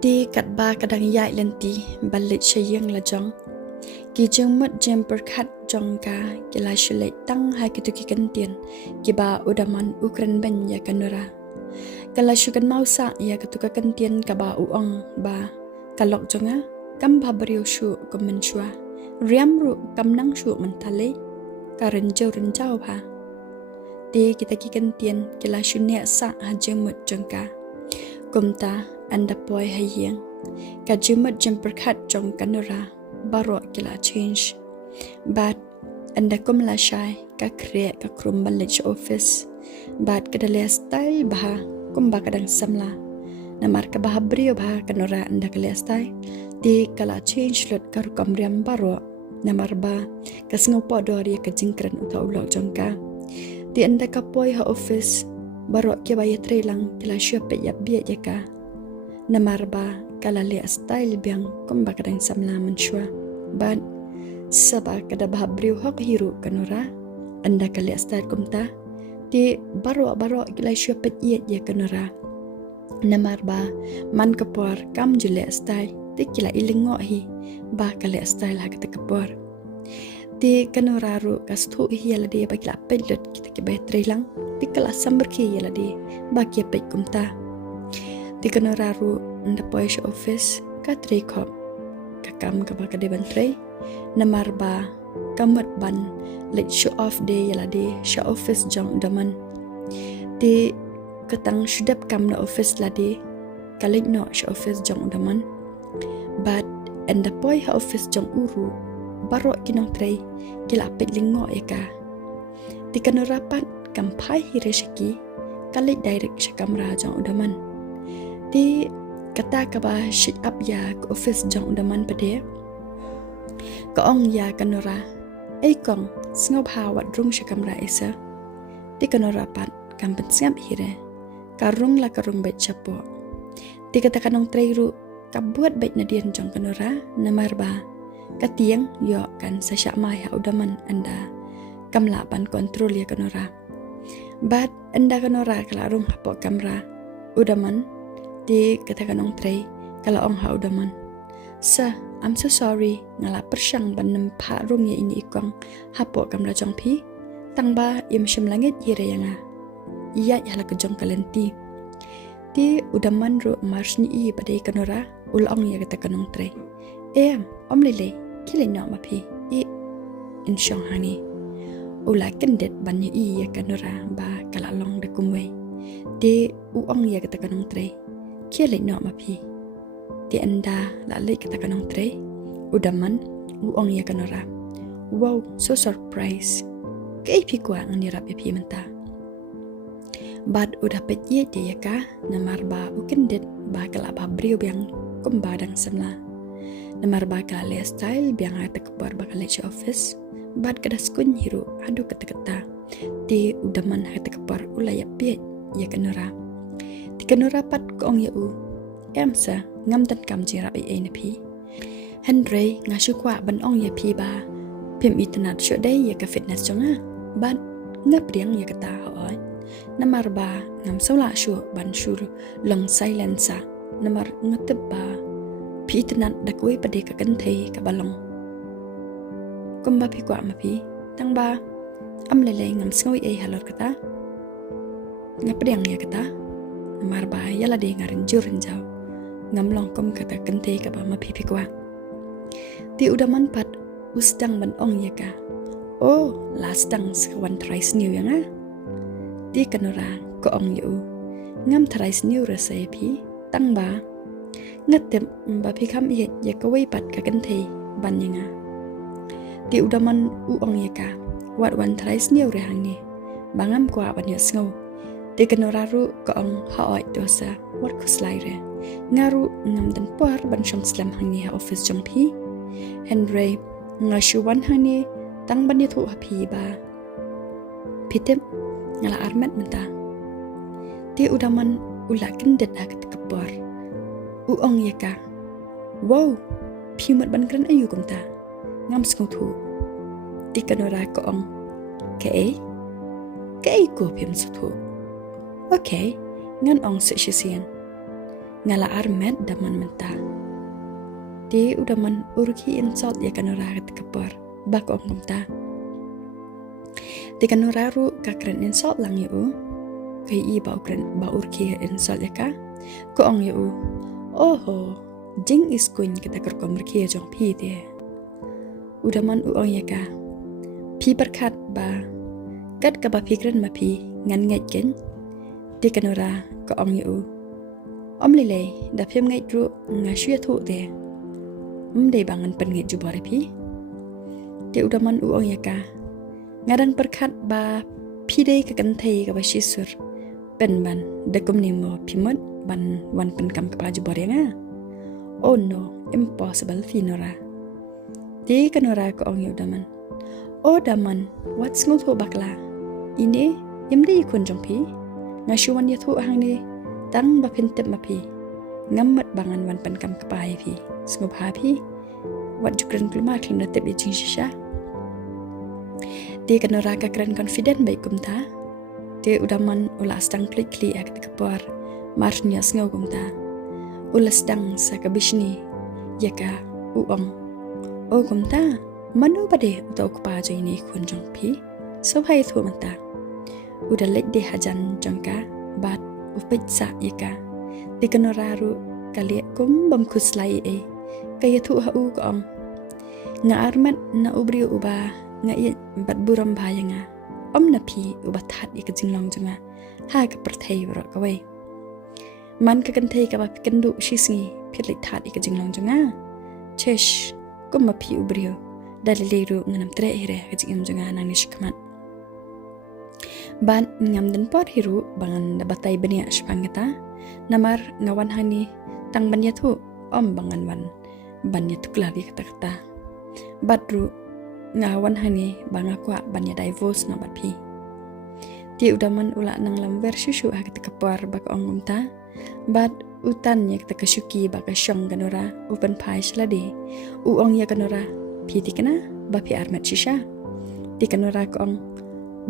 Ti kat ba kadang iait lenti balik syayang la jong. Ki jeng mut jem perkat jong ka kila syulek tang ha kitu ki kentien ki ba udaman ukren ben ya kanura. Kala syukan mausa ya kitu ka kentien ka ba uong ba kalok jonga kam ba beriu syu komen syua. Riam ru kam nang syu mentale ka renjau ba. Ti kita ki kentien kila syunia sa ha jeng mut jong ka. Kumta anda poi hayang ka jemut jem perkat jong kanura baro kila change but anda kumla syai ka kreat ka krum balik office but kadale style bah kumba kadang samla namar ka bah brio bah kanura anda kala style di kala change lot ka rukam riam baro namar ba ka sngopo dori ka jingkran uta ulok jongka di anda ka poi ha office baro ke ba yetre lang kila syope ya biya ka namar ba kala le style biang kumba kadang samla mensyua but saba kada bah brio hak hiru kanura anda kala style kumta di baro kila syope ya kanura namar ba man kapor kam jule style di kila ilingo hi ba kala style hak ta kapor di kanura ru kastu hi ala di ba kila pelot kita ke betre lang di kala samber ki ala di ba ki pe kumta di kanura ru nda poish office ka tre khop ka kam ka ba ka de ban tre namar ba kamat ban let show off day ala di show office jong daman di katang shudap kam na office la di kalik no show office jong daman but and the boy ha office jong uru baro kinong tre kila pet lingo eka di kanura pat kampai hireshiki kalik direct sha kamera jong daman di kata ka ba shit up ya ke office jong daman pade ka ong ya kanura ai kong sngob ha wat rung sha kamera isa di kanura pat kam pen siap hire karung la karung bet chapo di kata kanong treiru ka buat bet na dian jong kanura namar ba ka tiang yo kan sa sya mai ha udaman anda kam la pan kontrol ya kanura but anda kanura kala rung ha po kamera udaman di katakan ong tray kalau ong ha udaman sa I'm so sorry ngala persyang ban nempa rung ya ini ikong hapo kamera jong pi tang ba yem syem langit hire yanga iya ya la kejong kalenti di udaman ru mars ni i badai kanora ulong ya katakan ong tray om lele kile no ma pi i in syong hani ula kendet ban i ya kanora ba kala long de kumwe di uong ya katakan ong tray kile no ma pi di anda la le katakan ong tray udaman uong ya kanora wow so surprise kai pi kwa ngani rap pi menta bad udah pet ye dia ka namar ba ukendet ba kala ba brio biang kumbadang samla namar ba kala le style biang ata kepar ba kala office bad kada skun hiru adu kata-kata di udaman hata kepar ulaya pi ya kanora di kanora pat ko ong ya u emsa ngam tan kam jira ai na pi Henry ngasu kwa ban ong ya pi ba pim internet syo dai ya ka fitness jonga ban ngap riang ya kata hoy namar ba ngam sola syu ban syur long silence namar ngatep ba pi internet da koi pade ka kan thei ka balong kumba pi kwa ma pi tang ba am le ngam sngoi ai halor kata ngap riang ya kata namar ba yala de ngarin jurin jaw ngam long kom kata kan thei ka ba ma pi kwa ti udaman pat usdang ban ong ya ka oh last dang sekawan thrice new yang ti kanora ko ong yu ngam thrice new rasa pi tang ba ngatem ba pi kham iet ya ka wei pat ka kan thei ban yang ti udaman u ong ya ka wat one thrice new re hang ni bangam kwa ban ya sngo ti kanora ru ko ong ha oi dosa wat ko slai re ngaru ngam dan par ban shom slam hang ni ha office jong pi Henry ngashuwan hang ni tang ban thu ha pi ba pitem ngala armet menta ti udaman ula kendet ha kat kapor uong ya ka wow piumat ban kran ayu kumta ngam skong thu ti kanora ko ong ke ko pim su thu okay ngan ong se shisian ngala armet daman mentah. Di udaman urki insult ya kanora kat kapar bak ong ta. Di kanora ru kakren insult lang yu. Kai i ba urki insult ya ka. Ko ong yu. Oho, jing is kun kita kerkom urki jong pi de. Udaman u ong ya ka. Pi berkat ba kat ka ba pikren ma pi ngan ngai ken. Di kanora ko ong yu. Om lile da phim ngai ru nga shia thu de. Day bangan pengit jubari pi. Dia udaman uang ya ka. Ngadang perkat ba pidei ke kentai ke basisur. Ben ban dekum nimo pimot ban wan penkam ke baju jubari nga. Oh no, impossible fi Nora. Dia ke Nora ke ong ya udaman. Oh daman, what's ngut ho bakla. Ini imde ikun jong pi. Ngashuan ya thu hang ni tang ba pintep ma pi. Ngamat bangan wan penkam ke pai pi. Senggup hapi, wat jukran keluar kelim natib di jing shisha. Dia kena raga keren confident baik kumta. Dia udaman ulah sedang klik kli ak tekepar, marsnya sengau kumta. Ulah sedang sakabishni, yaka uong. Oh kumta, manu pade utau kupa jo ini kunjong pi. So hai thu manta. Udah lek deh hajan jongka, bat upet sa yaka. Dia kena raru kali kum bam kuslai kaya thu ha u ko om nga armat na ubri uba nga i bat buram bhaya nga om na pi uba that i ka jinglong junga ha ka perthai ro ka wei man ka kan thai ka ba kan du shisngi phirli that i ka jinglong junga chesh kum ma pi ubri dalile ru nganam tre here ka jingam junga nang ni shikmat ban ngam den por hiru bangan da batai bania shpangata namar ngawan hani tang banya thu om bangan wan banya tukla di kata-kata badru ngawan hani banga kwa banya divorce na batpi ti udaman ula nang lamber susu ha kata kapar bak ongum ta bad utan ya kata kesyuki bak syong ganora open pie seladi u ong ya ganora pi ti kana ba pi armat shisha ti kanora ko ong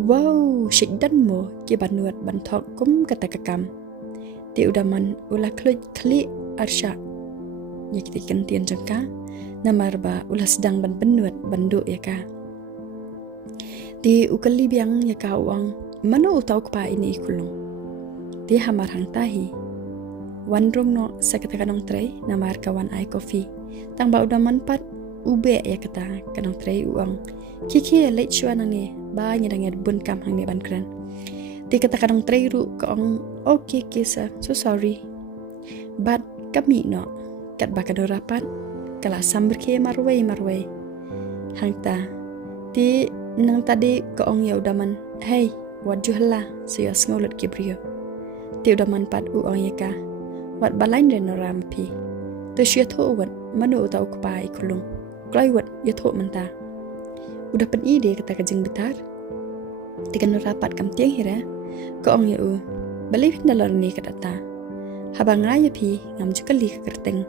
wow shiddan mo ki banuat banthok kum kata kakam ti udaman ula kli arsha yakti kentian jengka namar ba ulah sedang ban benuat bandu ya ka di ukali biang ya ka uang mano utau pa ini kulung di hamar hang tahi wandrong no sakata kanong tray namar kawan ai coffee tang ba udaman pat ube ya kata kanong tray uang kiki late shwa nangi ba nyadang bun kam hang ni ban kran di kata kanong tray ru ka ong okay kisa so sorry but kami no kat baka dorapat kala samber ke marway hangta ti nang tadi ko ong ya udaman hey wat juhla saya sngolut kibrio ti udaman pat u ong ya ka wat balain de Nora mpi to shia tho wat manu tau ko pai kulung klai wat ya tho manta udah pen ide kata kajing bitar ti kan rapat kam tiang hira ko ong ya u balik dalar ni kata habang raya pi ngam jukali kerteng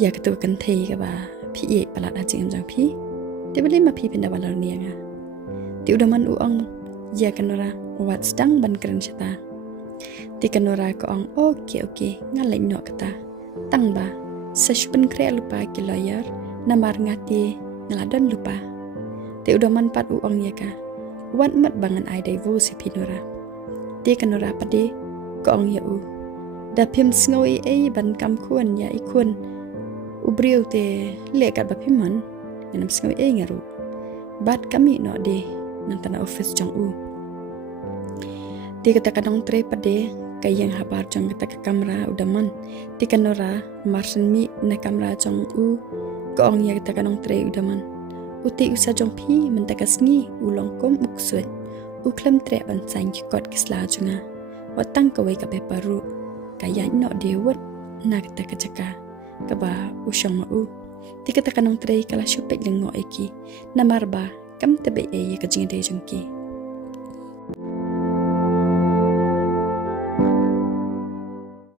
ya ketu kan thei ka ba pi e palat ha jing jang pi te bele ma pi pinda balar ni nga ti udaman u ong ya kanora wat stang ban keren chata ti kanora ko ong okay ngalai no kata tang ba sashpen kre lupa ki lawyer namar ngati ngaladan lupa ti udaman pat u ong ya ka wat mat bangan ai divorce pi Nora ti kanora pade ko ong ya u da phim snoi ban kam khuan ya ikun ubriu te lekat ba phiman nganam snoi ngaru bat kami no de nantana office jong u ti kata kadang tre pade kayang habar jong kata kamera udaman ti kanora marsen mi na kamera jong u ko ong ya kata kadang tre udaman uti usa jong pi mentakasngi ulong kom uksut uklam tre ban sang kot kisla junga watang kawai ka paru kaya no dewat na kata kajaka kaba usyang mau ti kata kanong tray kala syupek lengo eki namarba kam tabe e kajing de jungki